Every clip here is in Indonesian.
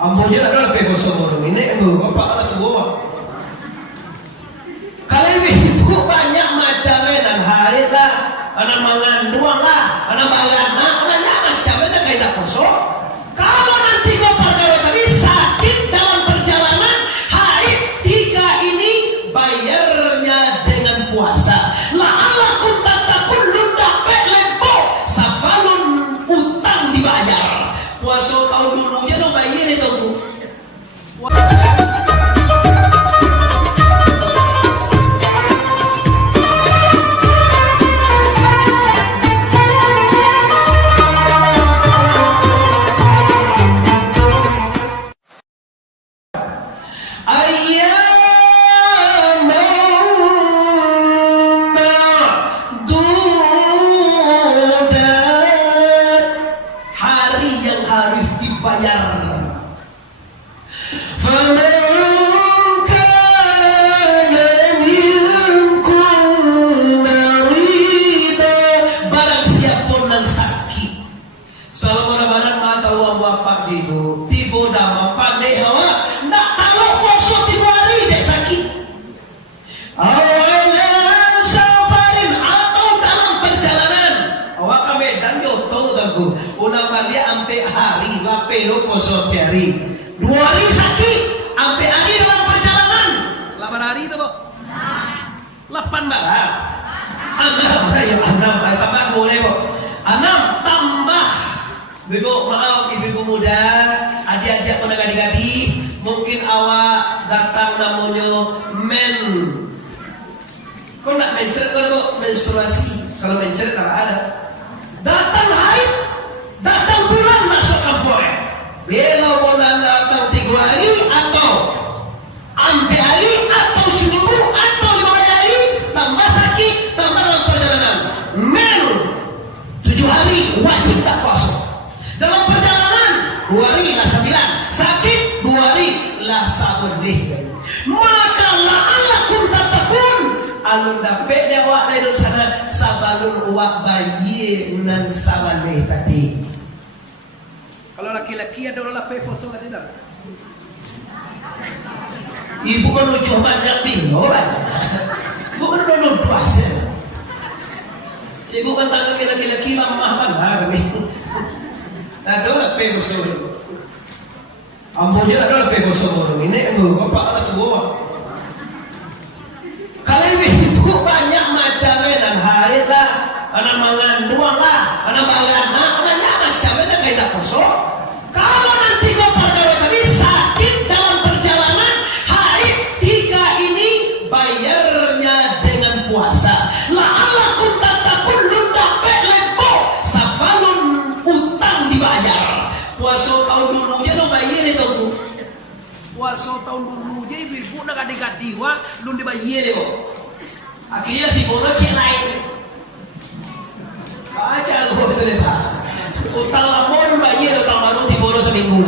Ambonya adalah peboso borong ini bapak ada tua. Kalau ibu banyak macamnya dan hari lah, anak mengandung lah, anak balana, banyak macamnya dan kayak poso. Kalau nanti kau perkara tadi sakit dalam perjalanan, haid 3 ini bayarnya dengan puasa. La'alla kunta takun lundak lempo, safalun utang dibayar. Puasa kau dulunya dong bayar itu. Dua hari sakit, sampai hari dalam perjalanan. 8 hari itu, Pak. 8 malam. 6, tambah boleh, Pak. 6 tambah. Ibu, maaf ibu muda, adik-adik adik-adik, mungkin awak datang namanya men. Kau nak mencret kalau menstruasi, kalau mencret tak ada. Datang haid, datang bulan masuk kampung. Bila bulan datang 3 hari atau 4 hari atau seminggu atau 5 hari tambah sakit tambah dalam perjalanan men 7 hari wajib tak puasa. Dalam perjalanan 2 hari lah 9, sakit 2 hari lah sabedeh. Maka la'alla kunta takun alun dapet dia awak lain sana sabalun awak bayi nan sabaleh tadi. Kalau laki-laki ada orang lapar kosong atau tidak? Ibu menuju banyak bingung. Ibu menuju puasa. Ibu kata laki-laki lemah mana kami? Ada lapar kosong. Ambonya ada lapar kosong. Ini ibu bapak ada tua. Kalau ibu banyak macamnya dan hari lah, anak mengandung lah, anak balana, banyak macamnya dan kayak kosong. Kalau nanti kau perkara tadi sakit dalam perjalanan, haid 3 ini bayarnya dengan puasa. La'alla kunta takun lundak lempo, safalun utang dibayar. Puasa tahun dulunya dong bayar itu. Puasa tahun dulunya ibu nak adik-adik wah belum dibayar itu. Akhirnya tibono cek lain. Baca lu boleh Pak. Utang lamon bayar utang baru tibono seminggu.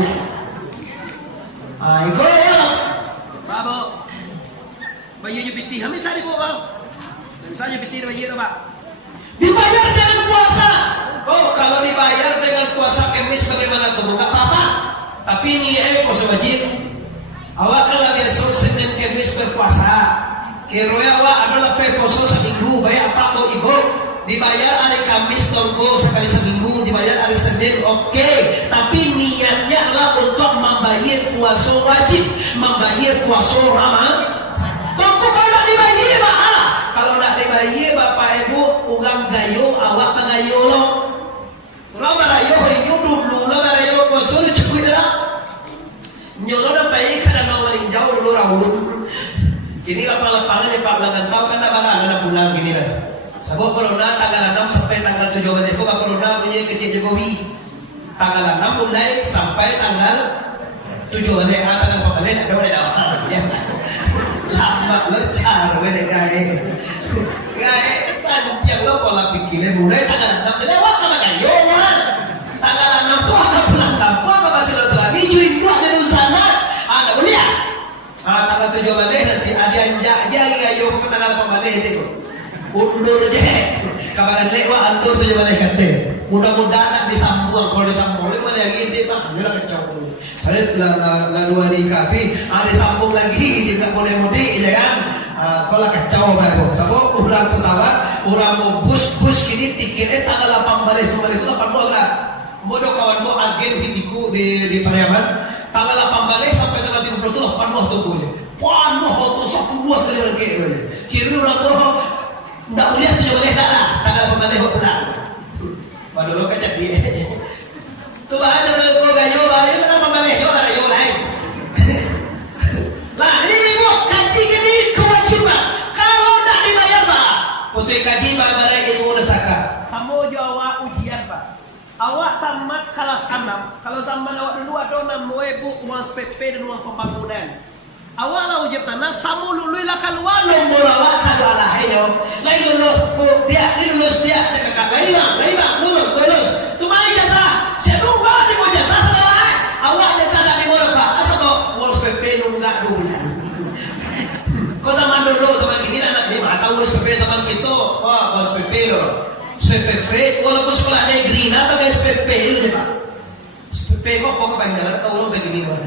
Ikut ya. Babo. Bayar piti, kami sari kok kau. Saya piti bayar Pak. Dibayar dengan puasa. Oh, kalau dibayar dengan puasa kemis bagaimana tuh? Enggak apa-apa. Tapi ini puasa wajib. Awak kan lagi Senin Kemis berpuasa. Kira awak adalah puasa seminggu. Bayar apa kau ibu? Dibayar hari Kamis tongko sekali seminggu, dibayar hari Senin, oke. Tapi niatnya adalah untuk membayar puasa wajib, membayar puasa Ramadan. Tongko kalau nak dibayar Pak, kalau nak dibayar Bapak Ibu ugang gayo, awak mengayo loh. Orang barayo itu dulu lah barayo puasa cukup dah. Nyolo dah baik kadang mau meninjau dulu rawun. Kini lapangan-lapangan Pak Langan tahu kan ada bulan gini lah. Sebab corona tanggal 6 sampai tanggal 7 Malaysia corona punya kecil Jokowi. Tanggal 6 mulai sampai tanggal 7 Malaysia tanggal 4 Malaysia ada udah awal. Lama lecar weh guys. Guys, sanjang lo pola pikirnya mulai tanggal 6 lewat sama kayo kan. Tanggal 6 tuh ada pulang kampung apa masih lo terlami juin gua ada di sana. Ada boleh ya? Tanggal 7 Malaysia nanti ada yang jadi ayo ke tanggal 4 Malaysia itu. Undur je, kabar lewat andur tu je balik kata. Mudah-mudahan disambung, kalau disambung boleh lagi dia pak, dia lah kacau. Saya dua di kapi, ada sambung lagi juga boleh mudik, ya kan? Kalau kacau baru, sabuk orang pesawat, orang mau bus kini tiketnya tanggal 18 itu 18 lah. Bodoh kawan mau agen hitiku di Pariaman, tanggal 18 sampai tanggal 30 itu 80 tuh boleh. Panuh tuh 10 sekali lagi. Kiri orang tuh nggak boleh tuh boleh tak lah, tanggal 18 pulang. Waduh lo kacau dia. Tuh aja lo gayo balik lah 18 yo lah yo lain. Lah ini ibu kaji ini kewajiban. Kalau tak dibayar pak, untuk kaji bayar ilmu resaka. Kamu jawab ujian pak. Awak tamat kelas 6. Kalau zaman awak dulu ada 6.000 uang SPP dan uang pembangunan. Awak lah ujian tanah, samu lului lah keluar nombor awak satu alah ayo. Lai lulus dia cakap lai bang lulus. Tu mai jasa. Saya nunggu di mau jasa salah. Awak jasa dah di mana pak? Asal kau uang SPP nunggak dulu ya. Kau zaman dulu zaman ini anak ni mah tahu SPP zaman kita. Wah uang SPP lo. SPP walaupun sekolah negeri nak pakai SPP itu pak. SPP kok kepanjangan tahu lo begini pak.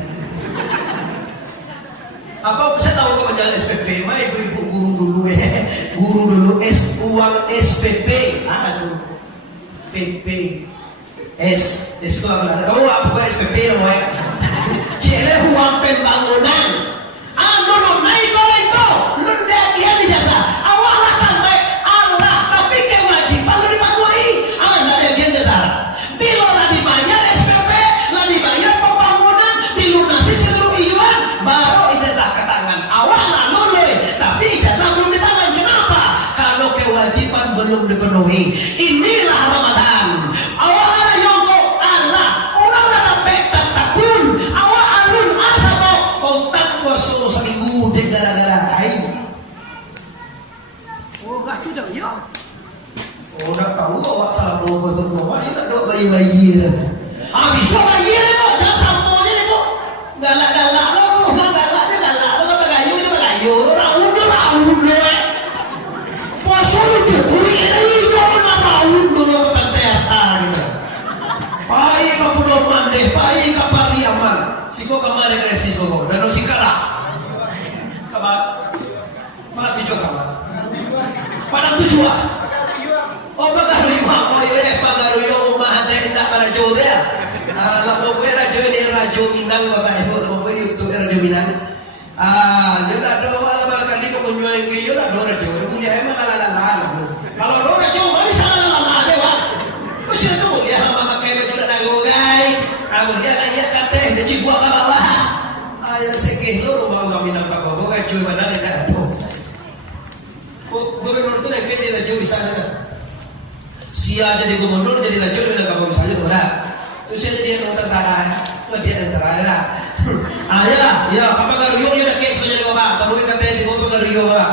Apa saya tahu kepanjangan SPP mah ibu-ibu guru dulu uang SPP aduh PP S sekolah ada tahu apa bukan SPP lo ya. Cile uang pembangunan no naik kalau itu lu dia di jasa awal akan baik Allah tapi kewajiban lu dipatuhi ada dia jasa bila lah dibayar SPP lah dibayar pembangunan dilunasi seluruh iuran baru ijazah ke tangan awal lah lulus tapi ijazah belum di tangan kenapa kalau kewajiban belum dipenuhi. Inilah Ramadan awal ada yongko Allah orang datang pektan takun awal alun asabo otak kuasa seminggu deh gara-gara air. Oh gak tu dah ya. Oh dah tahu awak salah bawa betul awak ini nak dok bayi-bayi dah. Bisa bayi dah jangan sambung je bu. Galak-galak lo bu, galak je galak lo apa gayu ni gayu. Raun eh. Puasa lu curi ni kau nak raun dulu pantai gitu. Pai ka Pulau Mande, pai ka Pariaman. Siko ka mare ka siko ko. Dano sikara. Kaba. Mana tujuh kaba. Pada tujuan. Oh pagaruyo ko pagaruyo umahante sa para jode. Lapo ko rajo Minang bapak ibu, lapo ko YouTube rajo Minang. Dia nak do ala kali ko kunjuan ke yo nak do rajo. Punya emang ala. Kalau do rajo mari sana ala dewa. Usia tu dia mama kayak baju nak nagogai. Kemudian ayat kata dia cibua ke bawah. Ayat sekeh lo mau kami nampak bawa kan cuy mana dia ada. Gubernur tu nak dia rajo di sana. Sia jadi gubernur jadi rajo dia nak bawa misalnya tu dah. Tu saya jadi yang tentara. Tu dia tentara dah. Ya, kapag garuyo dia nak kes dia ba. Tahu kata dia mau garuyo ba.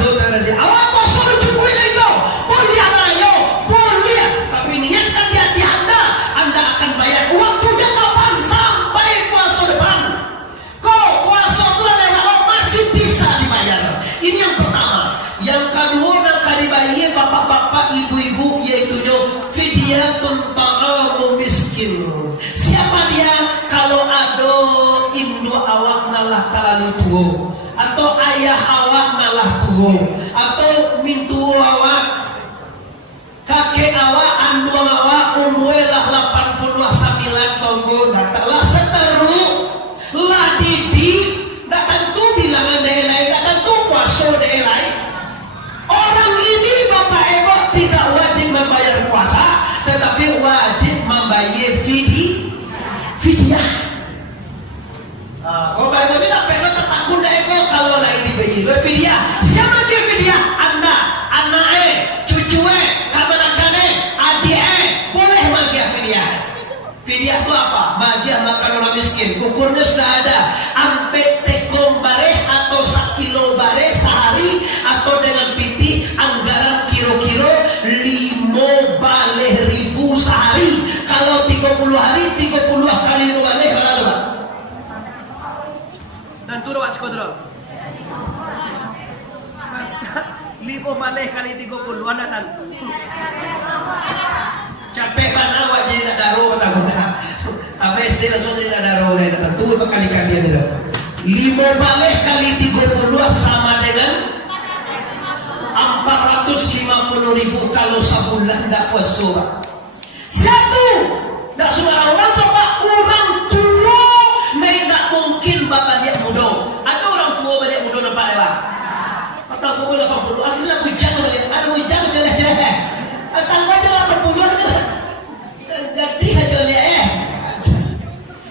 Tu tanda si awak kosong tu kuih itu. Boleh ayo, boleh. Tapi niatkan di hati anda akan bayar waktunya kapan sampai puasa depan. Kau puasa tu lewat masih bisa dibayar. Ini yang pertama. Yang kedua nak dibayar bapak-bapak, ibu-ibu yaitu fidyatun ta'amu miskin. Siapa dia? Kalau ada induk awak nalah terlalu tua, atau ayah awak nalah tua, atau mintu awak, kakek awak, andu awak umurlah 89 tahun, datanglah seteru, lah didik, tak tentu bilangan dari lain, tak tentu puasa dari lain. Orang ini bapak ibu tidak wajib membayar puasa, tetapi wajib membayar fidyah. Kalau bapak ibu tidak perlu takut dah ego kalau nak ini bayar fidyah. Siapa dia fidyah? Anak cucu kaman-kaman adik boleh bagi fidyah. Fidyah itu apa? Bagi makan orang miskin. Ukurnya sudah ada. Ampe tekom bareh atau 1 kilo bareh sehari atau dengan piti anggaran kiro-kiro 5 baleh ribu sehari. Kalau 30 hari 30 kali 5 baleh berapa Pak? Dan turun wak cekot dulu. 5 baleh kali 30 ada dan. Capek mana wak jadi nak daruh tak guna. Habis presiden langsung jadi ada role tentu berkali-kali ada 5 balik kali 30 sama dengan 450.000 kalau sebulan tidak puasa Pak. Satu, tidak semua orang Pak, orang tua tidak mungkin bapak lihat muda. Ada orang tua balik muda nampak Pak. Atau pukul 80, akhirnya hujan balik, ada hujan jalan-jalan. Tangga jalan 80, gadis aja lihat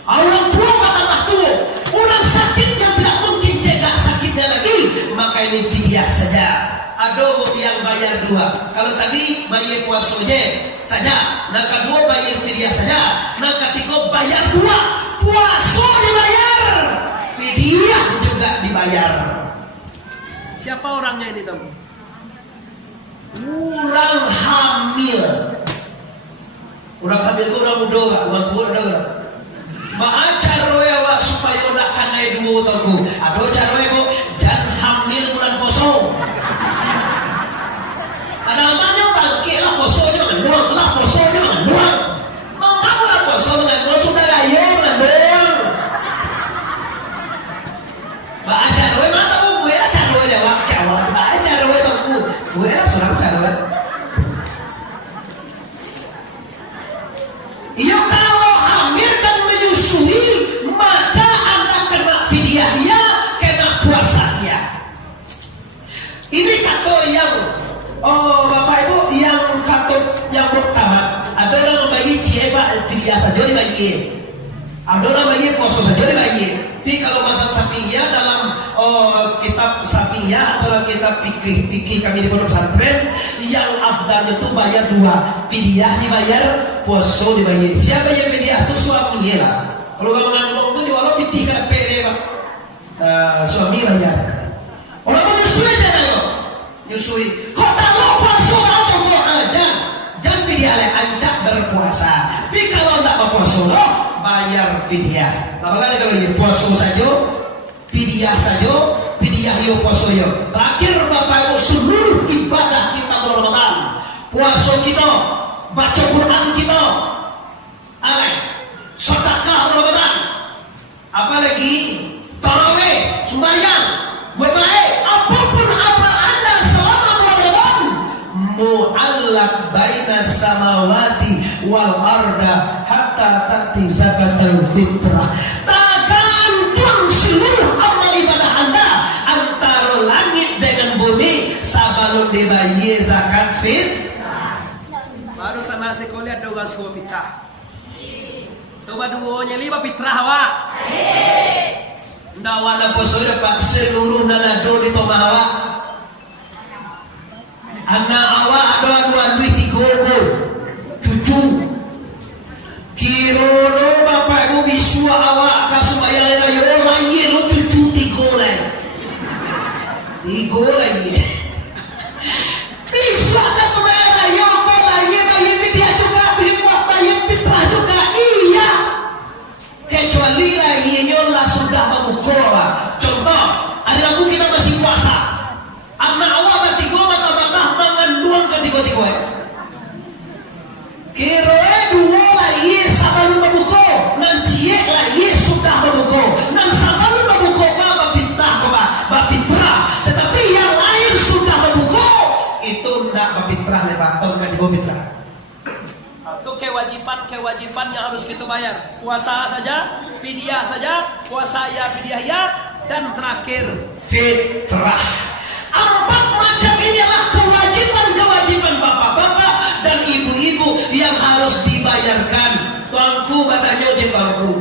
orang tua tambah tua, orang sakit yang tidak mungkin cegah sakitnya lagi, maka ini fidyah saja. Ada yang bayar 2. Kalau tadi bayar puasanya saja, nah kedua bayar fidyah saja, nah ketiga bayar 2. Puasa dibayar, fidyah juga dibayar. Siapa orangnya ini Tom? Orang hamil. Orang hamil itu orang muda, orang tua ada orang. Maa cara supaya nak kanai 2 tahun. Ada cara jangan hamil bulan kosong. Ada namanya bangkit lah kosongnya menduang, lah kosongnya menduang. Mau kamu lah kosong menduang sudah gaya menduang. Maa cara mana tahu gue lah cara jawab jawab. Maa cara tahu gue lah seorang cara. Iya kalau hamil dan menyusui maka anda kena fidyah ya, kena puasa ya. Ini kata yang bapak ibu yang kata yang pertama, ada orang membayi cieba fidyah saja dibayi, ada orang bayi puasa saja dibayi. Tapi kalau mazhab Syafi'iyah dalam kitab Syafi'iyah atau kitab fikih kami di pondok pesantren, yang afdalnya itu bayar 2, fidyah dibayar, puasa dibayar. Siapa yang fidyah itu suami lah. Kalau kamu ngomong itu walau fikih kan pere Pak, suami bayar. Orang menyusui aja yo, nyusui. Kok kalau puasa atau jangan fidyah le, ancak berpuasa. Tapi kalau tidak berpuasa loh, bayar fidyah. Apakah kalau ya puasa saja, fidyah saja, fidyah yo puasa yo. Terakhir Bapak Ibu seluruh ibadah kita bulan Ramadan, puasa kita, baca Quran kita, sedekah Ramadan, apalagi tarawih, sembahyang, buat baik, apapun apa anda selama Ramadan, mu'allaq baina samawati wal arda hatta ta'ti zakatul fitrah. Tergantung seluruh amal ibadah anda antara langit dengan bumi sabalun dibayar zakat fitrah. Baru sama sekolah doang sekolah fitrah. Coba duonya 5 fitrah awak. Ndak wana poso dapat seluruh nana do di tomawa. Anak awak ada 2 duit 3 cucu. Kirono bapak ibu biswa awak kasumaya na yo laye lo cucu 3 le. 3 lagi. Bisa tak semaya na yo ko laye bayi dia juga dibuat bayi fitrah juga. Kecuali lagi nyola sudah memukul. Contoh, hari Rabu kita masih puasa. Anak awak bertiga mata-mata mangan duang ke tiga-tiga. Kira 2 lagi sebelum memukul. Nanti lagi sudah memukul. Dan sebelum memukul apa fitrah. Tetapi yang lain sudah memukul. Itu tidak fitrah lepas tahun ke fitrah. Itu kewajiban yang harus kita bayar. Puasa saja, fidyah saja, puasa ya, fidyah ya, dan terakhir fitrah. 4 macam inilah kewajiban bapak-bapak dan ibu-ibu yang harus dibayarkan. Tuanku katanya uji tuanku,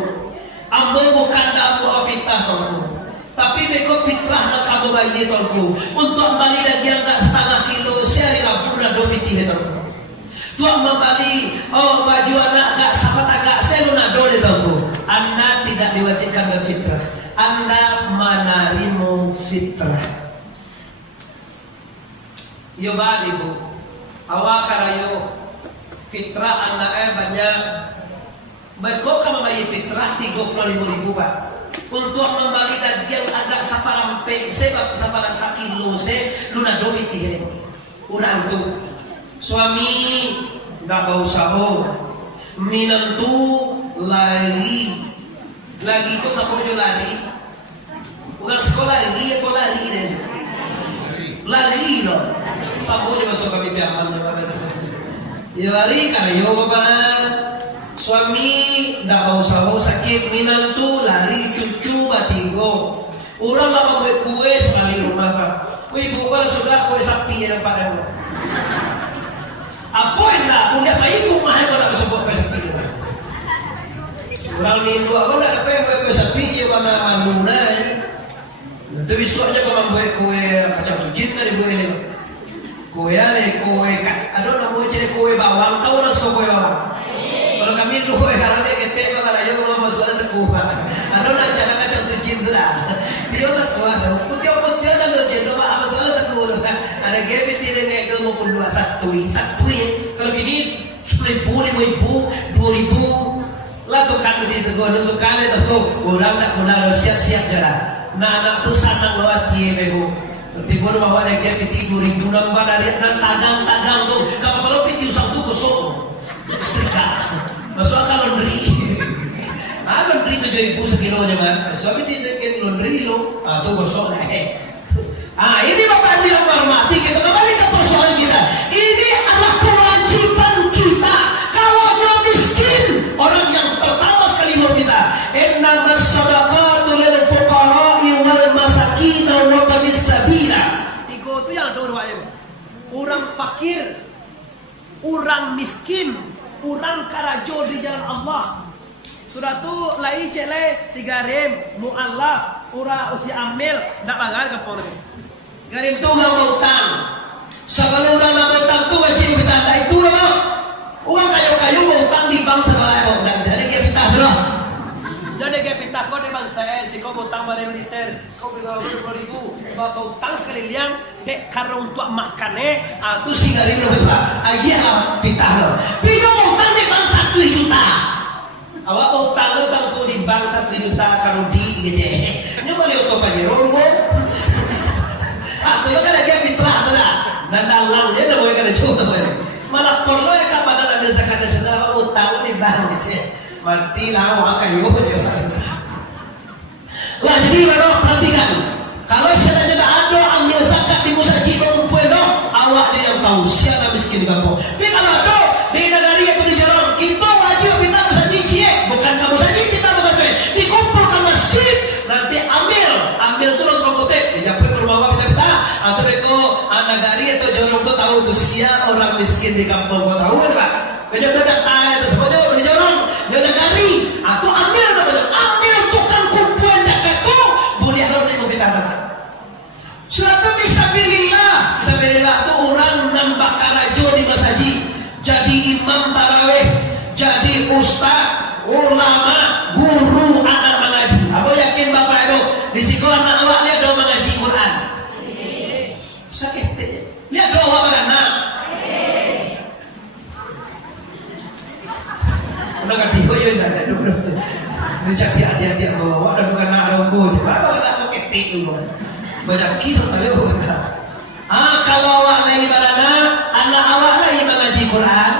ambo bukan dapat fitrah tuanku, tapi beko fitrah nak kamu bayi tuanku. Untuk balik lagi yang tak setengah kilo sehari Rabu dan 2 fitih tuanku. Tuan membeli baju anak agak sahabat agak seluna dole tahu. Anda tidak diwajibkan berfitrah. Anda menerima fitrah. Yo balik ibu. Awak karayo fitrah anak banyak. Baiklah kamu bayar fitrah 30.000 Pak. Untuk membeli daging agak saparampe sebab saparan sakilo se luna dole tiga. Urang tu. Suami nggak bau sahur, minantu lari. Lagi itu sama aja lari. Bukan sekolah lagi atau lari deh. Lari loh. Sama aja masuk kami piaman. Ya lari karena yo pada suami ndak mau sakit minantu lari cucu batigo. Orang lama buat kue sekali rumah pak. Kue bukan sudah kue sapi yang pada lo. Apa yang nak punya bayi rumah yang nak sebut kue sapi itu. Orang ni dua orang nak apa yang buat kue sapi yang mana manuna. Nanti besoknya kalau buat kue kacang tujuh kan dibuat ini. Kue ale kue kat. Ada orang buat jadi kue bawang. Tahu orang suka kue bawang. Kalau kami tu kue karena dia ketek kalau ayo orang masuk sekuah. Ada orang cara kacang tujuh tu lah. Dia lah suara. Putih dan tujuh tu mah masuk sekuah. Ada game tiri ni tu mau puluh satu. Kalau gini 10,000, 5,000, 2,000. Lah tu kan begitu gua tu kan itu orang nak pulang siap-siap jalan. Nah anak tu sanang lewat dia bego. Tiba bawa dia ke 3,000 nambah dari tagang tu. Kalau piti usang tu kosong. Setrika. Masuk akal laundry. Laundry 7,000 sekilo aja man. Suami tidak laundry lo. Tu kosong lah. Ini Bapak Ibu yang hormati, kita kembali ke persoalan kita. Ini adalah kewajiban kita. Kalau dia miskin, orang yang pertama sekali mau kita. Innamas shadaqatu lil fuqara'i wal masakin wa tabis sabila. Tiga itu yang dua itu. Orang fakir, orang miskin, orang karajo di jalan Allah. Sudah tu lai cele sigarim mu'allaf ura usi amil ndak bagar ke pon. Garim tu mau utang. Sebelum orang mau utang tu wajib kita tak itu loh. Uang kayu-kayu mau utang di bank sebelah kok dan jadi dia kita dulu. Jadi dia kita kau di bank saya si kau utang barang liter kau beli 20,000 bapak utang sekali liang dek karung untuk makannya tu sigarim lo betul. Ayah kita lo. Bila mau utang di bank 1 juta. Awak mau utang lo kalau tu di bank 1 juta karudi gitu. Ini boleh utang pajero lo. Itu kan dia fitrah tu lah. Dan dalam dia dah boleh kena cuba boleh. Malah perlu ya kapan ada zakat nasional utang di bank sih. Mati lah orang kayu je. Lah jadi mana perhatikan. Kalau seandainya tak ada ambil zakat di musajid berkumpul dah, awak je yang tahu siapa miskin di kampung. Tapi kalau ada di negara itu di jalan, kita wajib kita musajid cie, bukan kamu saja kita bukan saya. Dikumpulkan masjid, nanti ambil tu orang kotip, dijapuk ke rumah kita. Atau beko nagari atau jorong tu tahu tu siapa orang miskin di kampung kau tahu kan pak? Kerja bedak tanya tu semuanya orang di jorong, dia nagari atau ambil tukang kumpulan dekat tu boleh orang ni kita tak. Suatu fisabilillah tu orang nambah karajo di masjid, jadi imam tarawih, jadi ustaz, ulama, guru anak mengaji. Apa yakin bapak itu di sekolah anak awak lihat dia mengaji Quran? Sakit aja. Lihat doa bagaimana. Udah kati koyo dah ada dulu tu. Macam dia bawa ada bukan nak ronggo je. Bawa nak ketik tu. Banyak kita tahu. Kalau awak lagi barana, anak awak lagi mengaji Quran.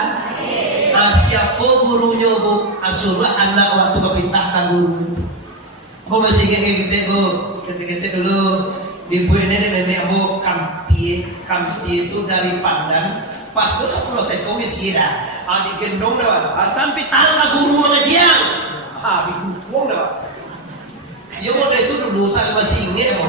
Siapa gurunya bu? Asura anak waktu kepintahkan guru. Kau masih kita dulu. Di nenek abu kampi itu dari Pandan pas tu 10 tekong isira adik gendong dah tapi tangga guru mengajian bidukung dah dia model itu dulu saya masih ingat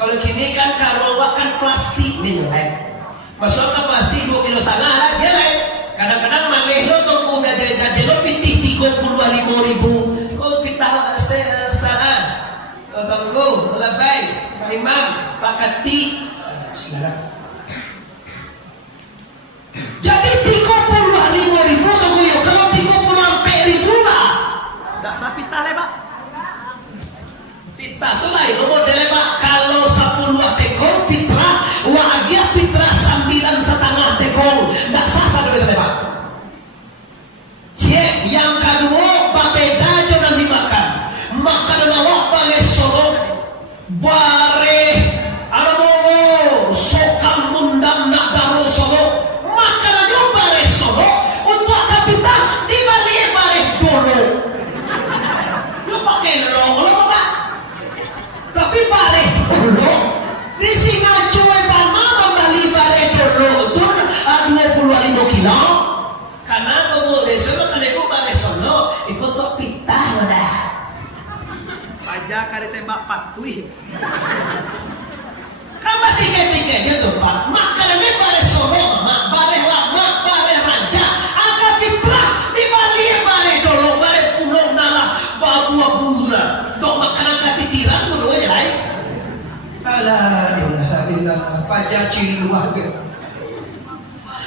kalau kini kan karolak kan plastik ni lain masuk ke plastik 2,5 kilo lah dia lain kadang-kadang malih lo tunggu udah jadi lo pitih 35,000 oh pitah setengah tunggu lebay Pak Imam, Pak Kati, silakan. Jadi 35,000 tunggu yuk. Kalau 30,000 lah, tak sah pitah le Pak. Pitah tu lah itu model Pak. Kalau 10 tekong fitrah, wajib fitrah 9,5 tekong. Tak sah satu itu le Pak. Cek yang kedua, papeda jangan dimakan. Makan awak balik sorok. Bare amo sokam mundam nak daro solo makanan yo bare solo untuk kapita di balik bare dolo Pajak kali tembak patuih. Kama tiga-tiga gitu Pak. Makanannya bare sorong, bare lama, bare raja. Angka fitrah di Bali bare dolo, bare pulau nala, babu-babula. Dok makanan katitiran menurut aja lain. Alah, ilah, pajak ciri luar gitu.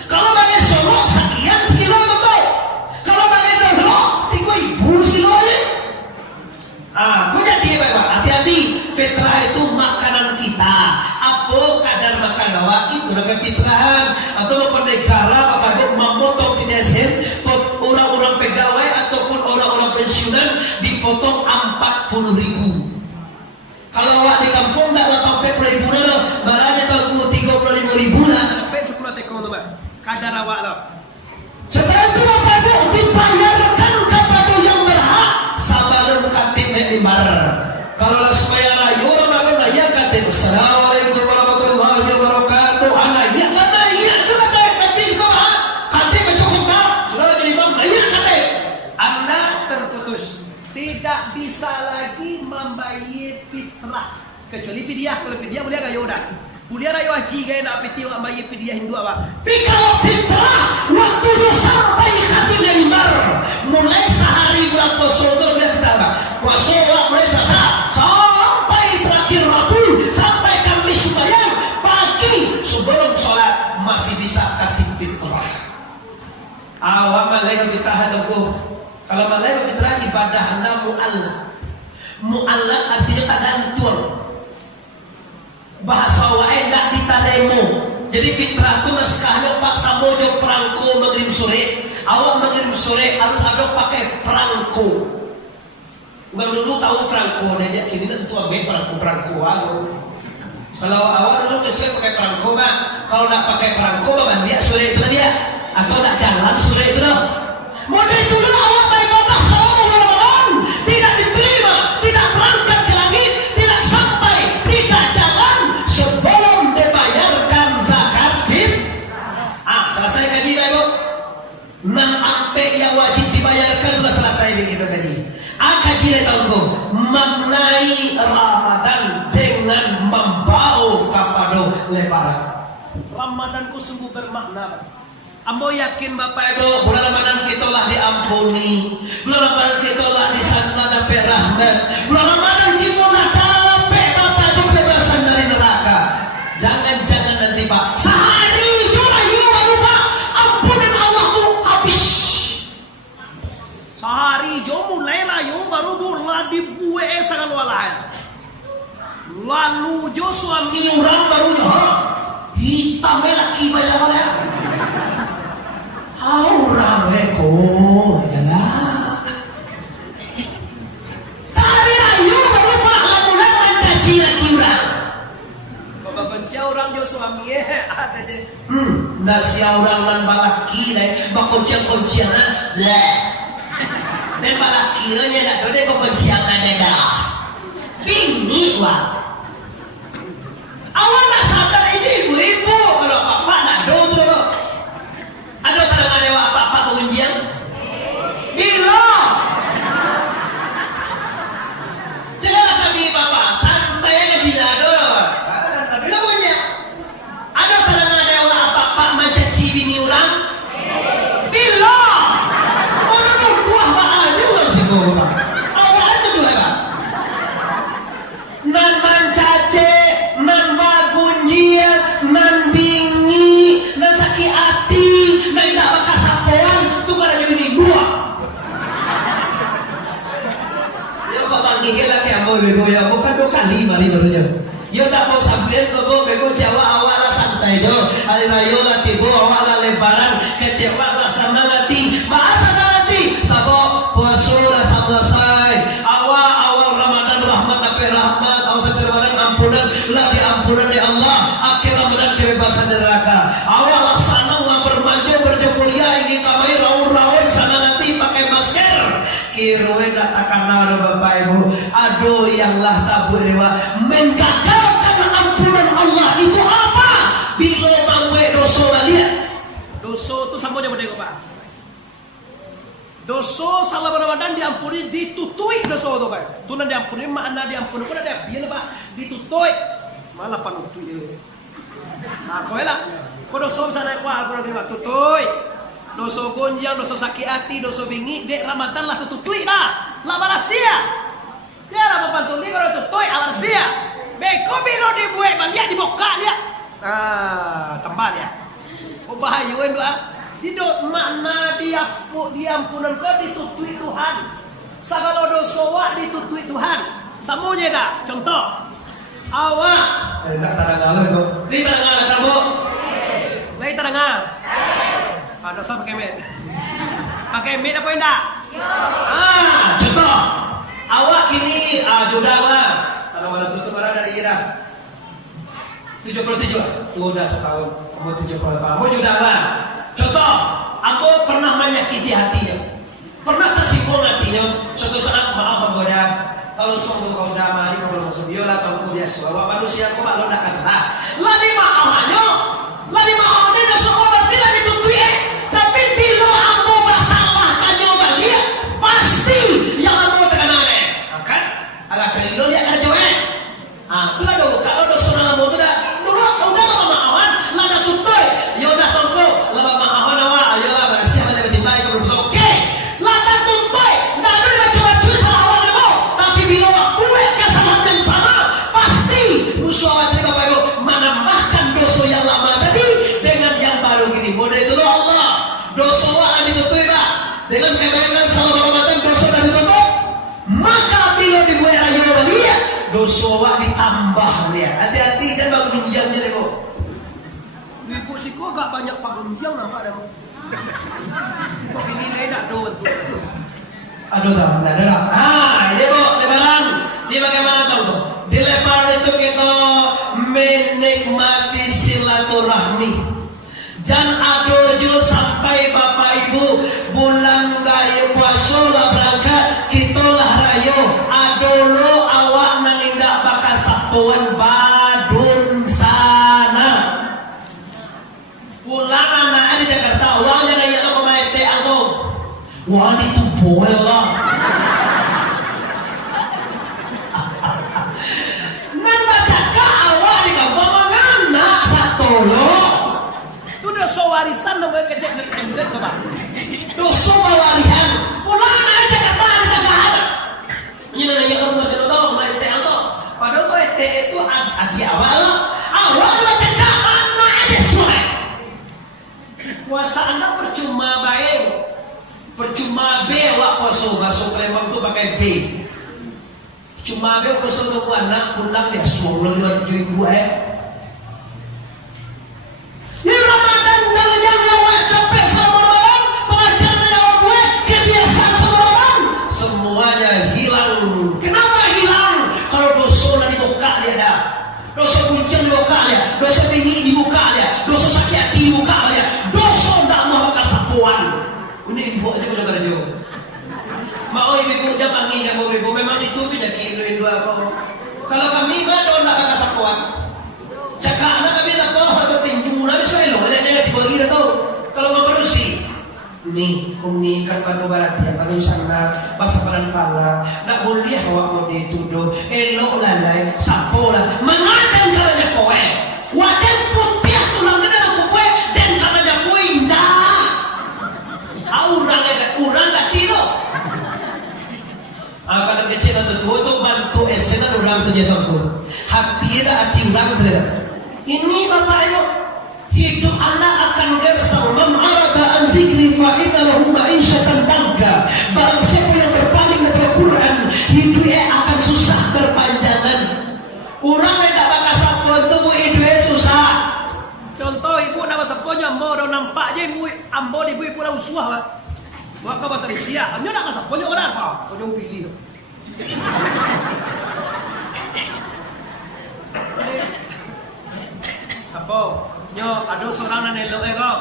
Kalau bagi sorong sekian sekilo betul. Kalau bagi dolo, 3.000 sekilo aja. Kau jadi Pak, hati-hati. Fitrah itu makanan kita. Apa kadar makan awak itu namanya fitrahan. Atau negara apabila memotong PNSN orang-orang pegawai ataupun orang-orang pensiunan dipotong 40.000. Kalau awak di kampung tak 80.000 lah, barangnya kalau 35.000 lah. Sampai 10 tekong tu Pak. Kadar awak lah. Setelah itu apa itu dibayarkan kepada yang berhak sebelum katib mimbar. Kalau supaya rayu orang raya katib Assalamualaikum warahmatullahi wabarakatuh. Anak ya lah ya tu kata katib sekolah. Katib cukup tak? Sudah jadi imam raya katib. Anda terputus. Tidak bisa lagi membayar fitrah kecuali fidyah. Kalau fidyah boleh agak yaudah. Boleh rayu haji gaya nak piti awak bayar fidyah Hindu apa? Tapi kalau fitrah waktu dia sampai katib mimbar, mulai sehari berapa saudara dia kata puasa mulai selasa sampai terakhir Rabu sampai kami sembahyang pagi sebelum sholat masih bisa kasih fitrah. Awak malaikat kita hadaku. Kalau malaikat fitrah ibadahna mu'allaq. Mu'allaq artinya kadantur. Bahasa awak tidak ditaremo. Jadi fitrah itu naskahnya Pak Sambojo perangko mengirim sore. Awak mengirim sore harus ada pakai perangko. Bukan dulu tahu perangko dia kini nanti tua be perangko kalau awak dulu sesuai pakai perangko Pak. Kalau nak pakai perangko Pak lihat sore itu dia atau nak jalan sore itu loh. Model itu dulu awak baik bapak selama Ramadan tidak diterima, tidak berangkat ke langit, tidak sampai, tidak jalan sebelum dibayarkan zakat fitrah. Selesai gaji Pak Ibu. 6 ampek yang wajib dibayarkan sudah selesai ini kita gaji. Kaji tahunku maknai Ramadan dengan membau kepada lebaran. Ramadan ku sungguh bermakna. Ambo yakin Bapak Ibu bulan Ramadan kita lah diampuni, bulan Ramadan kita lah disangka dapat rahmat, bulan Ramadan kita lah dapat Bapak Ibu kebebasan dari neraka. Jangan nanti Pak sehari itu ayo baru Pak ampunan Allah tu habis. Sehari jo mulai layu baru bulan dibuat sangat walahan. Lalu jo suami orang baru hitam lagi banyak orang. Aura reko, adalah. Sehari ayu baru Pak mulai mencaci lagi orang. Bapak benci orang jo suami ada je. Dah sia orang lan balaki lai bakuncian dah. Dan balaki nya dak dode bakuncian ada dah. Bini wah. Awak nak sadar ini ibu-ibu kalau bapak nak do. Ada tangan dewa apa-apa pengujian? Bila? Janganlah kami bapak tanpa yang bila ada. Bila punya? Ada tangan dewa apa-apa mencaci bini orang? Bila? Orang tu buah bakal juga sih kau bapak. Awak itu dua kan? Nan mencaci, nan bagunjian, nan bingi, nan sakit hati. Tidak bakal sapoan tu kalau jadi dua. Ya kau bagi kita yang boy ya bukan 2 kali mari barunya. Ya tak mau sambil kau bego Jawa awak lah santai jo. Hari raya lah tiba awak lah lebaran kecewa lah sana nanti. Bahasa nanti sabok puasa lah selesai. Awal Ramadan rahmat tapi rahmat. Awal setelah barang ampunan lah diampunan oleh Allah. Akhir Ramadan kebebasan neraka. Awal lah sana lah bermaju berjemulia ini kami raun-raun sana nanti pakai masker. Kiroi datakan naro Bapak Ibu. Aduh yang lah tabu dewa menggagalkan ampunan Allah itu apa? Bila mangwe dosa lihat. Dosa tu sama je benda Pak. Dosa salah Ramadan diampuni, ditutui dosa itu Pak. Tunan diampuni, makna diampuni pun ada biar Pak, ditutui. Malah panutui itu. Nah, kau lah. Kau dosa sana kuah aku nanti Pak, tutui. Dosa gonjang, dosa sakit hati, dosa bingi, dek Ramadan lah tutui lah. Lah barasia. Dia lah membantu dia kalau tutui barasia. Beko bilo dibuat, lihat dibuka lihat. Tembal ya. Oh bahayuan doa. Tidak makna diampunan kau ditutui Tuhan. Segala dosa wak ditutui Tuhan. Semuanya dah. Contoh. Awak. Nak tarang lo itu. Ni tarang kamu. Lagi tarang. Ada siapa pakai med? Pakai med apa enggak? Contoh. Awak kini jodoh. Kalau malam tutup orang dari Ira. 77. Sudah setahun. Kamu 78. Kamu sudah lah. Contoh, aku pernah menyakiti hatinya, pernah tersinggung hatinya. Suatu saat maaf aku dah, kalau sungguh kau dah mari kau belum masuk biola atau kau dia suara manusia kau malu nak kasar. Lagi maafnya, lagi maafnya dah semua berarti lagi tunggu tapi bila aku masalah kanyo balik, pasti yang aku tekan ada. Kan? Agak keliru dia kerja tu lah doh. Kalau doh seorang kamu tu dah, udah lama maafan, lama tutup, yo dah tunggu. Dengan kebenaran selama Ramadan dosa dah ditutup, maka bila dibuat raya balik, dosa wak ditambah lihat. Hati-hati dan bagi gunjangnya lego. Ibu si kau agak banyak pak gunjang nampak dah. Kok ini dia tak doa tu. Aduh dah, dah. Ini bu, lebaran. Ini bagaimana tahu tu? Di lebaran itu kita menikmati silaturahmi. Jan adojo sampai Bapak Ibu bulan gaya puasa lah berangkat kita lah rayo adolo awak nanindak bakal sapuan badun sana pulang anak di Jakarta awaknya nanya lo kemana teh aku wah itu boleh lah nan baca ka awak di kampung mana satolo dosa warisan namanya kejek MZ ke Pak. Dosa warisan. Pulang aja ke Pak di tengah. Ini nanya kamu masih tahu main teh atau? Padahal kau teh itu adi awal. Awal baca mana ada suara. Puasa anda percuma baik. Percuma B awak puasa masuk Lembang tu pakai B. Cuma B puasa tu anak pulang dia suruh luar ibu Ramadan yang lewat sampai selama Ramadan pengajaran lewat gue kebiasaan selama Ramadan semuanya hilang. Kenapa hilang? Kalau dosa lah dibuka dia dah, dosa kuncang dibuka dia, dosa tinggi dibuka dia, dosa sakit hati dibuka dia, dosa tak mau makan sapuan. Ini ibu aja punya kerja. Mau ibu jam angin kamu ibu memang itu penyakit Indo aku. Kalau kami nggak ada nak makan sapuan. Cakap anak kami tak tahu atau tinju nabi soalnya oleh dia dibagi tahu kalau nggak berusi ni kan pada barat dia pada sana pasal peran pala nak boleh awak mau dituduh elok lalai sapola mengadang kalau dia kowe wadah putih tulang dia aku kowe dan kalau dia kowe indah orang tak tiro kalau kecil atau tua tu bantu esena orang tu jadi aku hati orang tu ini Bapak Ibu hidup anak akan gersang ma'arada an zikri fa'inna lahu ma'isyatan dangga barang siapa yang berpaling daripada Quran hidupnya akan susah berpanjangan orang yang tak bakal sapuan tu hidupnya susah contoh ibu nama sapuannya ambo dah nampak je ibu ambo ibu lah usuah lah buat kau pasal isia hanya nak sapuannya orang apa kau jauh pilih tu apa? Nyo, ada seorang yang elok ego.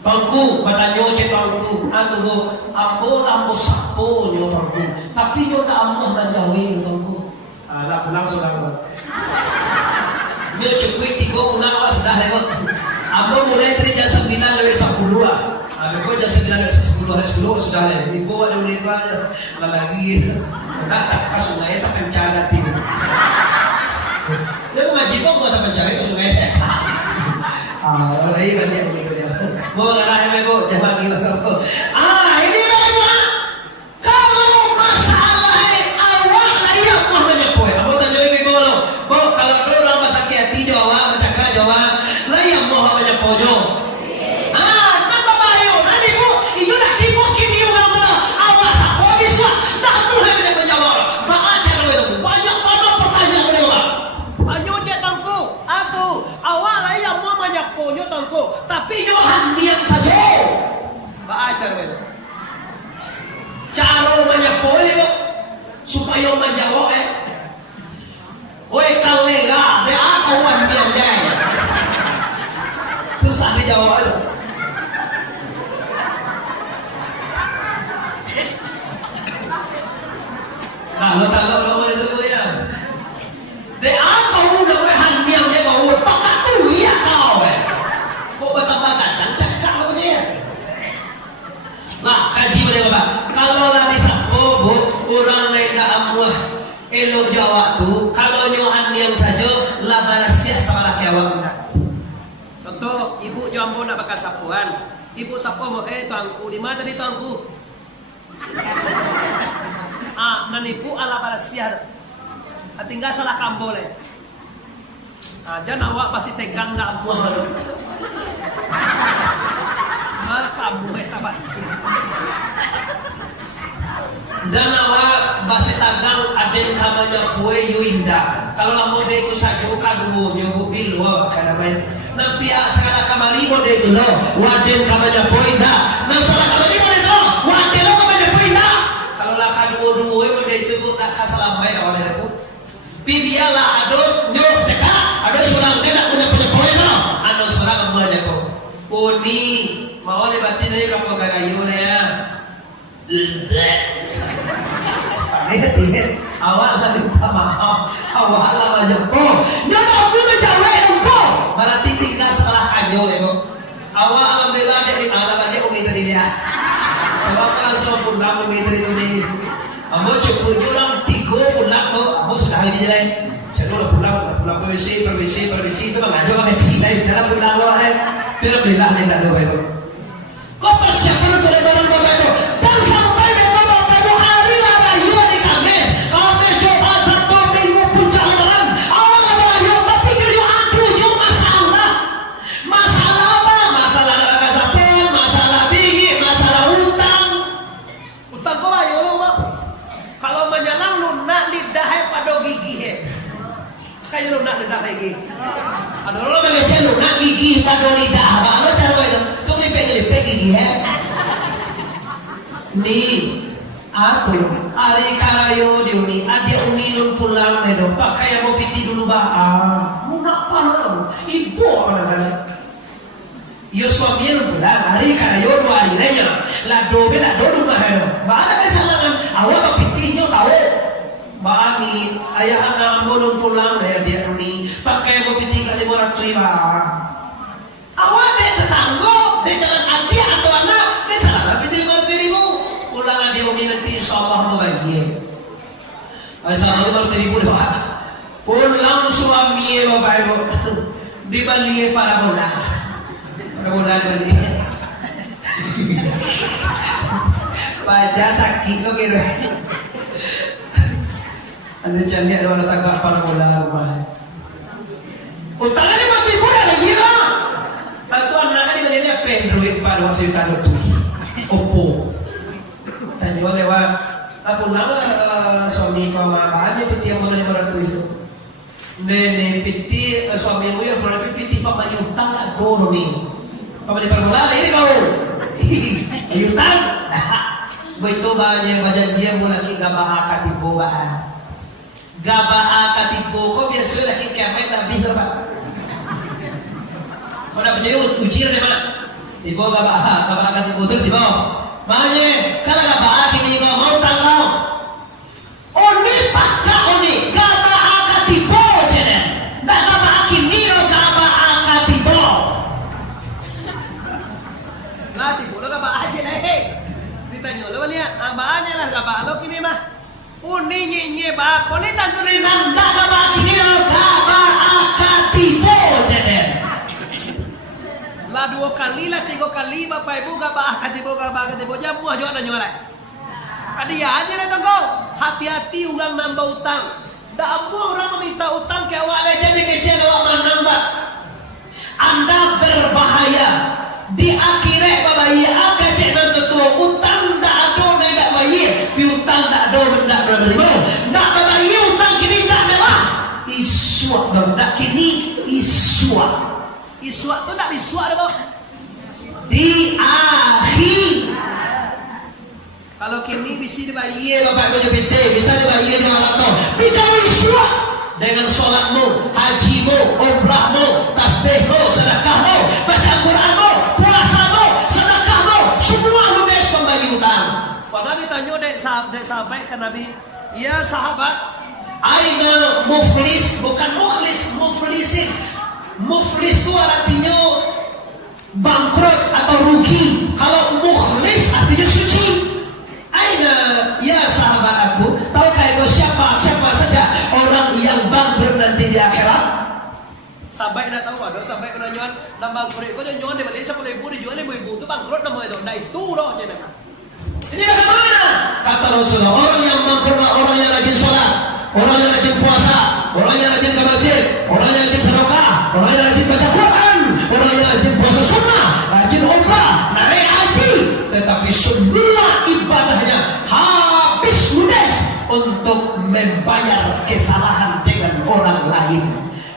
Tangku, pada nyo cek tangku. Tunggu, ambo sapo nyo tangku. Tapi nyo tak ambo dan jauhin tangku. Tak pulang seorang buat. Nyo cukup 3 pulang awas dah lewat. Ambo mulai dari jam 9 lewat 10. Sabi ko, dyan sa bilang sa 10 sudah lah. Ibu ada ulit ba? Malagi. Nagtatak ka, sungay, tapansyaga, tin. Yung mga jibong mo, tapansyaga, sungay. Wala yun, ganyan, Mau ngarahin mo, jangan gila ko. Ini memang kalau masalah awak layak mo menyepoy. Amo tanyoy mi bolo. Bo kalau orang masakit hati Jawa, macaka Jawa, layak mo menyepoyo. Nababayo, nani mo, inyo na tipo kini orang na awas ako biswa. Datu na may menjawab. Baka cara mo banyak pertanyaan mo. Anyo je tangku, atu awak layak mo menyepoyo tangku. Tapi Yohan diam saja. Baacar wala. Cara menyepoy supaya menjawab Woi kalega, dia kawan diam dia. Terus ada jawab aja. Kalau orang itu ya. Dia kau udah hanya dia kau pakai tu ya kau Kau bertambahkan dan cakap dia. Nah, kaji mereka Bapak. Kalau lah disambut orang lain dah amuah elok jawab tu, kalau nyohan yang saja lah balasia sama laki awak. Contoh, ibu jambo nak pakai sapuan. Ibu sapu mo, tuangku, di mana nih tuangku? Nanipu ala balasia. Tinggal salah kambo le. Jangan awak pasti tegang nak amuah lo. Kamu tabat. Dan awak basi tagang aden kamanya kue yuinda. Kalau lah mode itu saja kadu nyobu bilu awak kana main. Nampi asal kamali mode itu lo. Waden kamanya kue dah. Nah salah kamali mode itu. Waden lo kamanya kue dah. Kalau lah kadu mode itu pun tak kasalah main awak itu. Pibialah ados nyok cekak. Ados orang dia nak punya kue lo. Ados orang mulanya kok. Puni mau lebatin dari kamu kagayu ya. Lihat, awak lagi maaf, awak lah macam kau. Jangan aku menjawab engkau. Berarti tinggal setelah kanyo lego. Awak alhamdulillah jadi aja umi tadi dia. Awak langsung pulang umi tadi ini. Amo cukup orang 3 pulang mo, amo sudah lagi jalan. Saya dulu pulang permisi itu mah aja pakai cina, cara pulang lo Pero bilah ni tak ada itu. Kau persiapan untuk lebaran bapak itu. Dan sampai bapak itu hari raya di Kamis. Kamis Jumat Sabtu Minggu puncak lebaran. Awak nggak berayu, tapi kerja aku juga masalah. Masalah apa? Masalah neraka sapet, masalah bingit, masalah utang. Utang kau ayo lo mak. Kalau menyalang lunak lidah pada gigi kayak lunak lidah gigi. Ada orang baca lunak gigi pada lidah. Kalau cara itu, kau lipet gigi Ni aku hari karayo dia ni ada unilun pulang nedo pakai yang mau piti dulu mau apa lo ibu orang yo suami lu pulang hari karayo 2 hari lainnya lah do rumah nedo mana kan salangan awak mau piti nyo tahu bani ayah anak bolong pulang dia ni pakai yang mau piti kali 500 awak dia tetanggo dia jalan anti atau anak dia salah piti 500.000 pulangan dia umi nanti insyaallah membagi. Assalamualaikum warahmatullahi wabarakatuh. Pulang suami bapak ibu dibeli para bola dibeli. Wajah sakit lo kira. Anda cari ada orang tagak para bola rumah. Utangnya 5.000 dah lagi lah. Bantu anak ni beli apa? Android pada waktu itu tu. Oppo. Tanya lewat apa nama suami kau apa aja piti yang mulai orang tu itu. Nene piti suami mu yang mulai piti papa yutang aku romi. Papa di permulaan ini kau. Yutang. Begitu banyak dia mulai gabah katipu bah. Gabah katipu kau biasa lagi kemai lebih berapa? Kau dah percaya ujian ni mana? Tiba gabah katipu tu tiba. Maknanya, kalau gak baak ini mau tanggal Oni pakak oni gak baak tibo cene Gak baak ini lo gak baak tibo Lah tibo lo gak dari nanda kaba kini kaba akatibo jeder. Lah 2 kali lah 3 kali Bapak Ibu gak akatibo jamu aja ada nyolai. Adi ya aja nih tangko. Hati-hati orang nambah utang. Dah apa orang meminta utang ke awak aja nih kecil awak nambah. Anda berbahaya di akhirat babayi akan cek nanti tua utang tak ada tidak bayi, utang tak ada benda berlima. Tak babayi utang kini tak melah. Iswak benda kini iswak. Iswak tu tak iswak dah. Di akhir. Kalau kini bisa dibayar bapak baju putih, bisa dibayar dengan waktu. Bika iswak dengan solatmu, hajimu, umrahmu, tasbihmu, sedekahmu, baca Quranmu, puasamu, sedekahmu, semua ludes membayar utang. Pernah ditanya dek sahabat ke Nabi, ya sahabat, aina muflis, bukan mukhlis, muflisin. Muflis itu artinya bangkrut atau rugi. Kalau mukhlis artinya suci. Aina ya sahabat aku, tahukah itu siapa saja orang yang bangkrut nanti di akhirat? Sahabat dah tahu ada sahabat pernah nyuan dan bangkrut itu dia nyuan di balik 10.000 dijual 5.000 itu bangkrut namanya itu. Nah itu loh jadi. Ini bagaimana? Kata Rasulullah, orang yang bangkrut orang yang rajin sholat, orang yang rajin puasa, orang yang rajin ke masjid, orang yang rajin sedekah, orang yang rajin baca Quran, orang yang rajin puasa sunnah, rajin umrah, naik haji, tetapi semua ibadahnya habis ludes untuk membayar kesalahan dengan orang lain.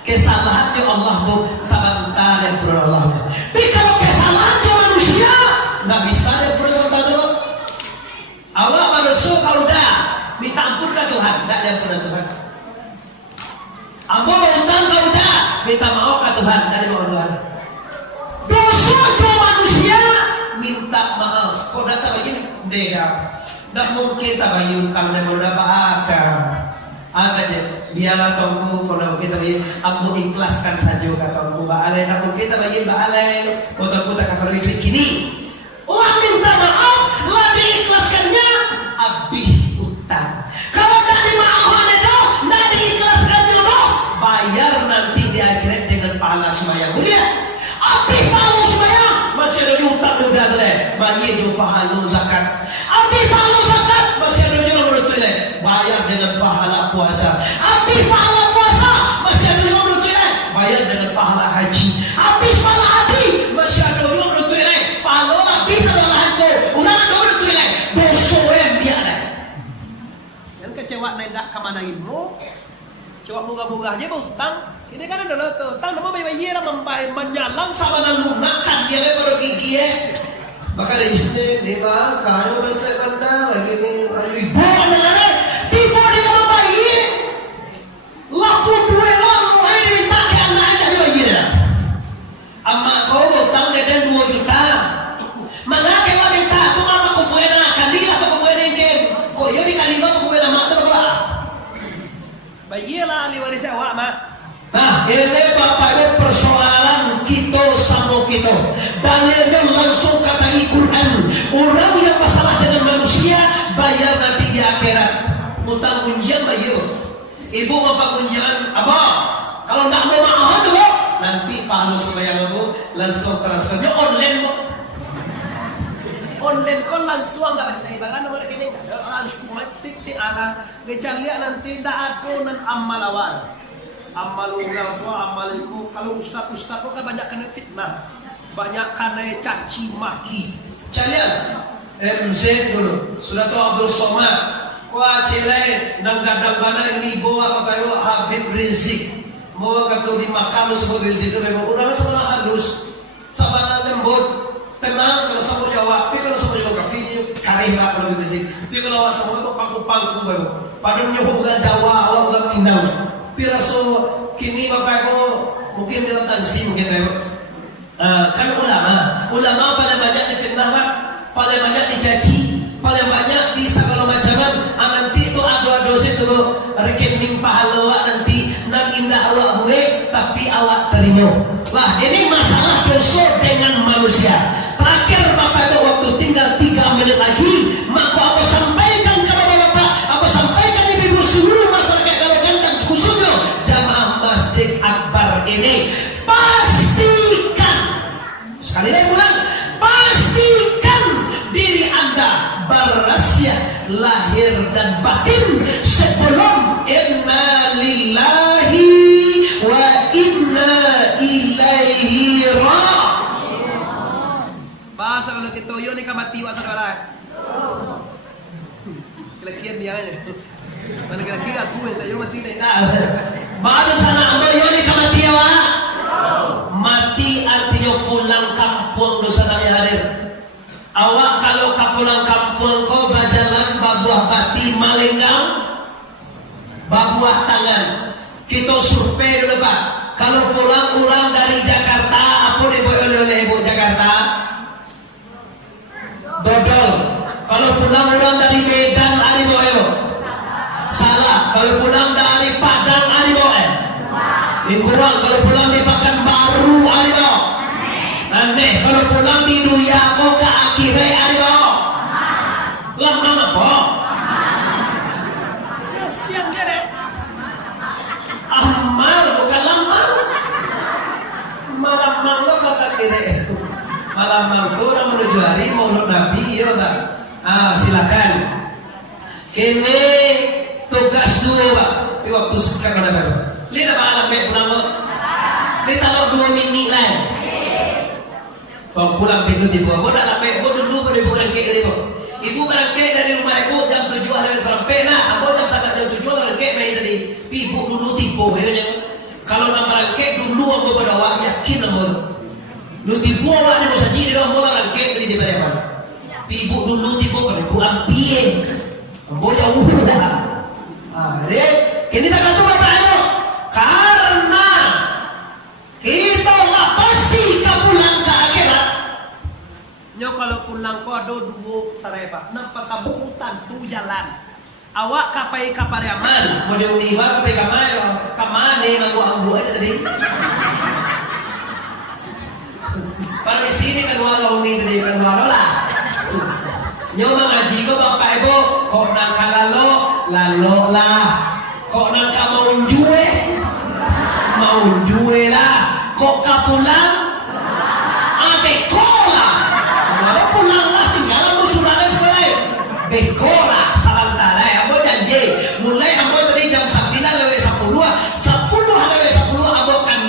Kesalahannya Allah bu sebentar yang perlu Allah. Tapi kalau kesalahannya manusia nggak bisa yang perlu sebentar itu. Awak manusia kalau dah minta ampun ke Tuhan, nggak ada yang perlu Tuhan. Ambo berhutang kau dah minta maaf ke Tuhan, dari maaf Tuhan. Dosa itu manusia minta maaf. Kau datang begini, dega. Dah mungkin tak bayi utang dan mudah apa aja. Biarlah tongku kalau kita bayi, ambo ikhlaskan saja kata tongku. Baalai, nak kita bayi baalai. Untuk tak kafir itu kini. Allah minta maaf, Allah diikhlaskannya. Abih utang. Kalau tak dimaafkan itu, tak diikhlaskan itu, bayar nanti di akhirat dengan pahala sembahyang mulia. Abih pahala sembahyang masih ada utang sudah boleh. Bayar juga pahala zakat. Abih pahala zakat masih ada juga menurut ile. Bayar dengan pahala puasa. Abih pahala puasa masih ada juga menurut ile. Bayar dengan pahala haji. Abih pahala haji masih ada juga menurut ile. Pahala habis adalah hantu. Ulang ada menurut ile. Dosa yang biarlah. Yang kecewa naik kemana ilmu? Coba munggah-munggah aja utang. Ini kan ada lo tuh. Utang nama bayi lah menyalang sama lunakan dia baru gigi ya. Maka dia bang kayu besar benda lagi ni ibu mana? Tiba dia bayi. Laku dua orang mulai minta ke anak ada bayi dah. Amma kau utang dia 2 juta. Mana kau minta tu apa kau buena kali apa kau buena ini? Kau yo di kali kau buena mak tu berapa? Bayi lah ahli waris awak mah. Nah, ini Bapak Ibu persoalan kita sama kita. Dalilnya langsung kata Al-Quran. Orang yang masalah dengan manusia bayar nanti di akhirat. Utang kunjian bayar. Ibu apa kunjian? Apa? Kalau tak mau maaf dulu, nanti pahala sembahyang ibu langsung transfernya online bu. Online kon langsung nggak bisa ibarat nomor ini. Langsung mati di arah. Ngecarian nanti tak ada nan amal awal. Amal orang tua, amal itu. Kalau ustaz-ustaz itu kan banyak kena fitnah, banyak kena caci maki. Calian MZ dulu, sudah tahu Abdul Somad, kuah cilai, nanggadang mana ini bawa apa kayu Habib Rizik, mau kata di makam semua Rizik itu memang orang semua halus, sabar lembut, tenang kalau semua jawab, tapi kalau semua jawab ini karih lah kalau Rizik, tapi kalau semua itu pangku-pangku baru, padahal nyuruh bukan Jawa, awak bukan Minang. Piraso kini bapak ibu mungkin dalam tansi mungkin ibu kan ulama paling banyak difitnah paling banyak dicaci paling banyak di segala macam nanti itu ada dosa itu rekening pahala nanti nan indah awak buat tapi awak terima lah ini masalah dosa dengan manusia. Terakhir bapak ibu waktu tinggal 3 menit lagi maka aku sampaikan kepada bapak, aku sampaikan ibu seluruh masyarakat kalau kan dan batin sebelum inna lillahi wa inna ilaihi raji'un. Bahasa kalau kita yo ni kamatiwa saudara. Kelakian dia aja. Mana kira-kira aku yang tayo mati na. Baru sana ambo yo ni kamatiwa. Mati artinya pulang kampung dosa yang hadir. Awak kalau ke pulang kampung kau berjalan babuah bati malenggang, babuah tangan. Kita survei dulu Pak. Kalau pulang dari Jakarta, apa dibawa oleh ibu Jakarta? Dodol. Kalau pulang dari Medan, ada bawa ibu? Salah. Kalau pulang dari Padang, ada bawa? Kurang. Kalau pulang di Pekanbaru, ada bawa? Aneh. Kalau pulang di Duyako ke Akhirai, ada bawa? Lama apa? Siang dia deh. Amal bukan lama. Malam lo kata kiri. Malam itu orang menuju hari Maulid Nabi ya Pak. Silakan. Kini tugas dua Pak. Di waktu sekarang ada baru. Lihat apa anak baik pulang lo. Lihat kalau 2 minggu lain. Kalau pulang minggu di bawah, dah anak baik. Dulu pada ibu berangkat dari ibu. Ibu berangkat dari rumah ibu jam 7 hari sampai nah. Ambo jam 1 jam 7 berangkat main tadi. Ibu dulu tipu ya. Kalau nak berangkat dulu ambo pada awak yakin ambo. Lu tipu awak ni masa jadi dah ambo berangkat dari di mana? Ibu dulu tipu kan ibu ampie. Ambo jauh dah. Dek, kini dah kata bapak ibu. Karena kita lah pasti pulang ke akhirat. Nyo kalau pulang ko ada dua sarai Pak. Nampak kamu hutan tu jalan. Awak kapai Pariaman. Mau diuniwa kapai kamane nganggu aja tadi. Pada di sini kan walau ni tadi kan walau lah. Nyo mengaji ko bapak ibu kok nang kalalo lalo lah. Kok nang ka maunjue lah. Kok ka pulang bekola. Kalau pulang lah tinggal ambo surane sekolah. Bekola samantala ambo janji mulai ambo dari jam 9 lewat 10 lewat 10 ambo kan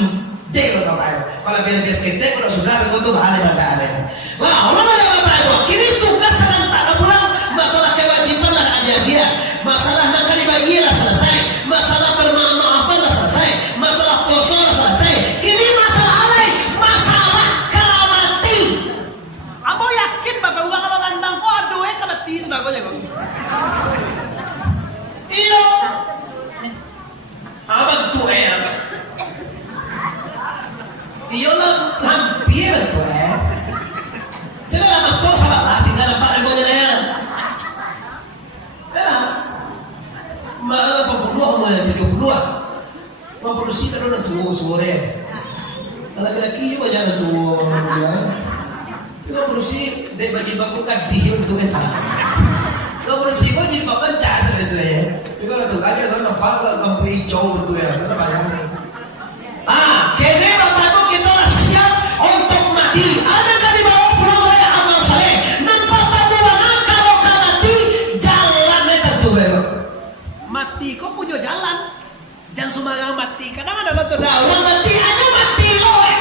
dek bapak. Kalau beres kita kalau sudah begitu bahale bandare. Wah, ulama ya bapak ibu. Kini tugas serentak pulang masalah kewajiban lah aja dia. Masalah nak dibagi lah selesai. Masalah bermaaf-maafan lah selesai. Masalah poso lah selesai. Kini masalah apa? Masalah kamati. Ambo yakin bapak uang kalau kandang ko aduh kamati sebagainya kok. Iyo. Abang tu iyo lah hampir tu Jadi abang tu salah lah tinggal 4.000 je lah. Malah 80 lah 70 lah. Memproduksi kan orang tua sore. Laki-laki juga jangan tua. Kita produksi dek bagi baku kadih untuk kita. Kita produksi kok jadi bapak cas itu ya. Juga orang tua aja kan nafal kamu hijau itu ya. Kita bayangin. Kene bapak ibu kita siap untuk mati. Adakah di bawah pulang oleh amal saleh? Nampak kamu mana kalau mati jalan itu tuh bapak. Mati kok punya jalan. Jangan sembarang mati. Kadang ada lo tuh Orang mati ada mati loe.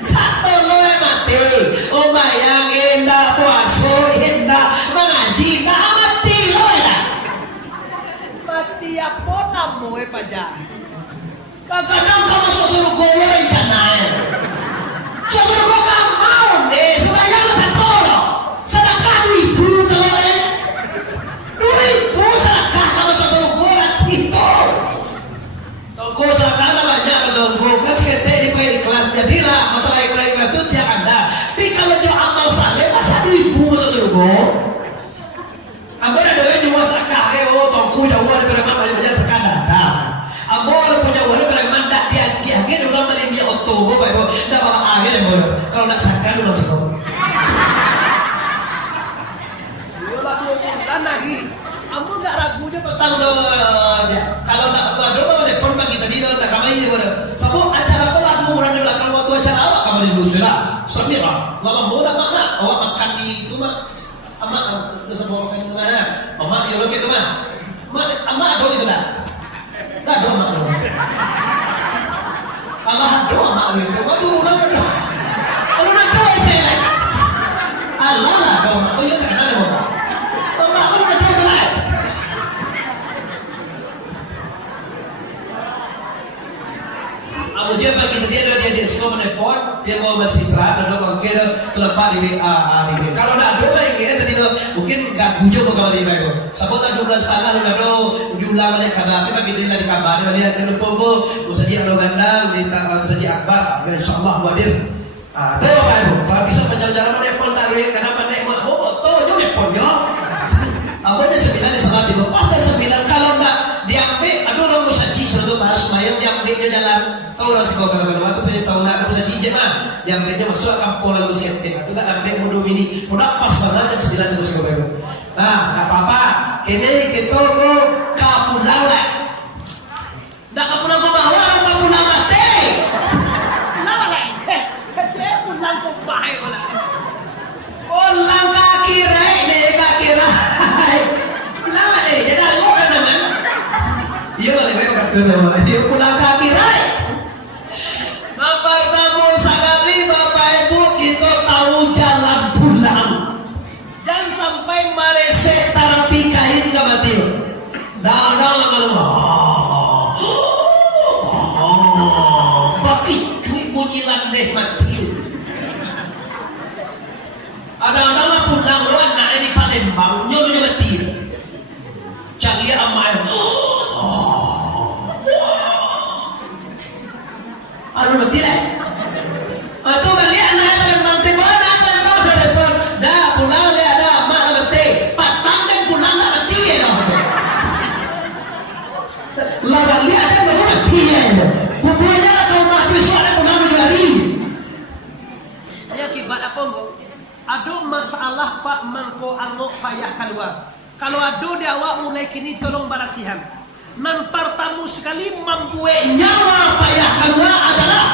Satu loe mati. Oh bayang indah puasa indah mengaji nah mati loe dah. mati apa namu pajak. Kadang kamu suruh gue rencananya. Suruh gue kamu mau deh. Supaya lo tak tolong. Sedangkan 2.000 telur 2.000 sedangkan kamu suruh gue itu. Toko sedangkan banyak toko kan sekitar di kelas jadilah masalah ikhlas itu tiap ada. Tapi kalau dia amal saleh masa 2.000 masuk suruh gue. Ambo ada yang jual sakare toko jauh daripada banyak sekadar. Ambo punya uang daripada mandak dia juga beli dia oto bapak ibu dah bawa air ambo kalau nak sakar lu masuk kau. Yola 2 bulan lagi. Ambo nggak ragu dia petang Kalau nak bawa bawa telepon bagi tadi dah tak kamai ni boleh. Sebab acara kau lah 2 bulan dulu kalau waktu acara awak kamu di dulu sudah. Semira. Lama bola mana awak makan di itu mah. Amak tu sebab makan di mana? Amak yo gitu mah. Dia pagi itu dia semua menelpon, dia mau masih istirahat, dan oke terlepas di kalau nak ada lagi tadi mungkin nggak gujo kalau dia itu. Sabotnya 12:30 udah diulang oleh kabar, tapi pagi itu di kabar dia lihat telepon Ustaz Ji Abdul Gandang, Ustaz Ji Akbar, insyaallah hadir. Tahu apa itu? Kalau bisa macam-macam menelpon tadi, kenapa naik mau tuh nelponnya. Awalnya 9 di salat itu, pas 9 kalau nggak diambil, aduh orang Ustaz Ji selalu bahas semayang diambilnya jalan. Tahu lah sih kalau waktu punya tahun nak Ustaz Ji mah, diambilnya masuk kampung lalu siapin. Itu kan ambil mau 2 mini, udah pas banget jam 9 terus kau baru. Nah, nggak apa-apa. Kini kita mau kapulang lah. Nggak kapulang ke bawah, kapulang mati. Kenapa lah? Saya pulang ke bawah lah. Pulang kaki rai, kaki rai. Pulang balik, jadi aku kan namanya. Iya boleh, memang kata nama. Dia pulang kaki rai. Bertemu sekali Bapak Ibu kita tahu jalan pulang. Jangan sampai maresek terapi kain ke mati. Dah kalau baki cuy bunyi landai mati. Ada pulang lo anaknya di Palembang nyonya mati. Cari amai. Aduh mati lah. Atau balik anak Palembang tebal, Palembang telepon. Dah pulang le ada mak mati. Patang dan pulang tak mati ya. Lah balik ada baru mati ya. Kubunya kau mati soalnya pulang menjadi. Ini akibat apa enggak? Aduh masalah Pak Mangko Angok payah keluar. Kalau aduh di awak mulai kini tolong barasihan. Nan pertama sekali membuat Nyawa payah keluar adalah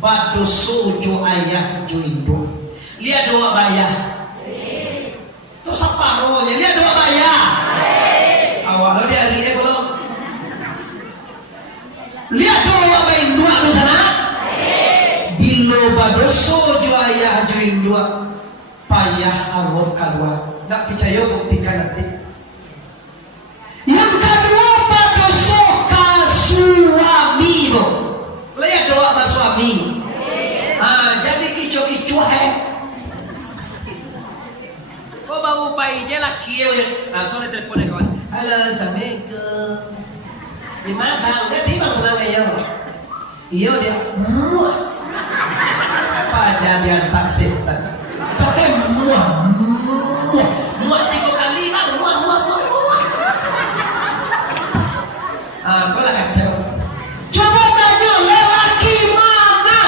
badu suju ayah juindo. Lihat dua bayah. Itu separuhnya. Lihat dua bayah. Awak lo dia hari belum. Lihat dua bayah dua di sana. Bilo badu suju ayah juindo. Payah angok keluar. Tak percaya buktikan nanti. Yang kedua pada soka suami lo. Lihat doa pada suami. Jadi kicau-kicau kau bau pai je laki ya. Langsung teleponnya kawan. Halo, assalamualaikum. Di mana bang? Dia di bang kenal ya. Iya dia. Apa jadian taksi? Pakai muah. Muah 3 kali bang. Muah. Kau lah kacau. Coba tanya lelaki mana,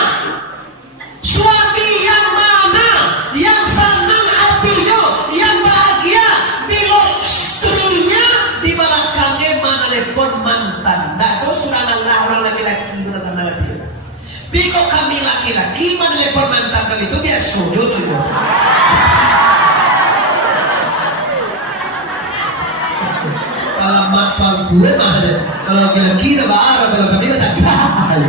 suami yang mana, yang senang hatinya, yang bahagia bila istrinya di belakangnya mana telepon mantan. Tak tahu sudah Allah orang laki-laki orang sana lagi. Biko kami laki-laki mana telepon mantan kami itu biar sujud tu. Alamat gue mana? Kalau laki-laki dah barang, kalau kami tak tahu.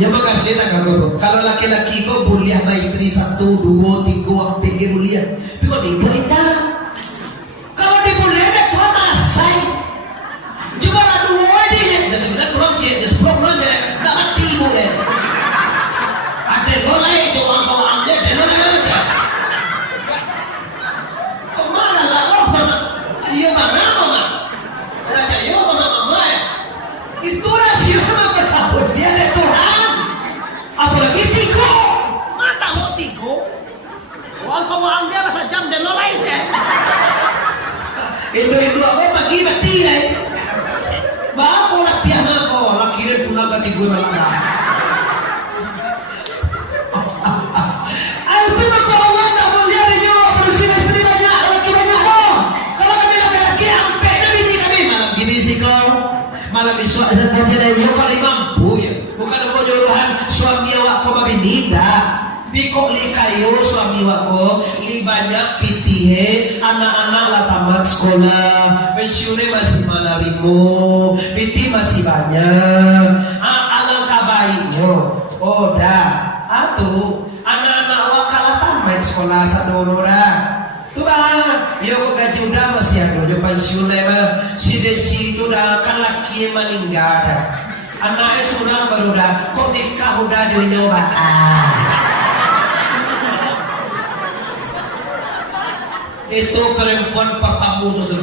Ya makasih tak kamu. Kalau laki-laki kau boleh sama istri 1, 2, 3 sampai boleh. Tapi kalau dia boleh tak. Kalau dia boleh tak tuan asai. Jika ada 2 dia, dah 9 pulang je, dah 10 pulang je, tak mati boleh. Ada golai je orang-orang dia, dia nak aja. Kau mana lah kau mana? Ia mana? Itu rasio berkabut dia dari Tuhan. Apalagi tigo. Mata lo tigo. Orang dia rasa jam dan lo lain sih. Indo aku pagi mati lah. Bapak latihan aku laki dan pulang ke tigo malam. Alpi maka Allah tak boleh ada berusia istri banyak, laki banyak dong. Kalau kami laki-laki sampai nabi ni kami malam gini sih kau. Malam isu ada kajian yang kali mampu ya. Bukan aku juruhan suami awak kau babinida. Biko li kayu suami awak kau li banyak pitihe anak-anak lah tamat sekolah pensiunnya masih malarimu piti masih banyak. Alangkah baiknya. Oh dah. Atuh anak-anak awak kalah tamat sekolah sadono dah. Tu bang, yo kok gaji udah masih ada, yo pensiun mah si desi itu dah kan laki meninggal dah. Anaknya sunang barudak, kok nikah udah nyoba. Itu perempuan pertama susul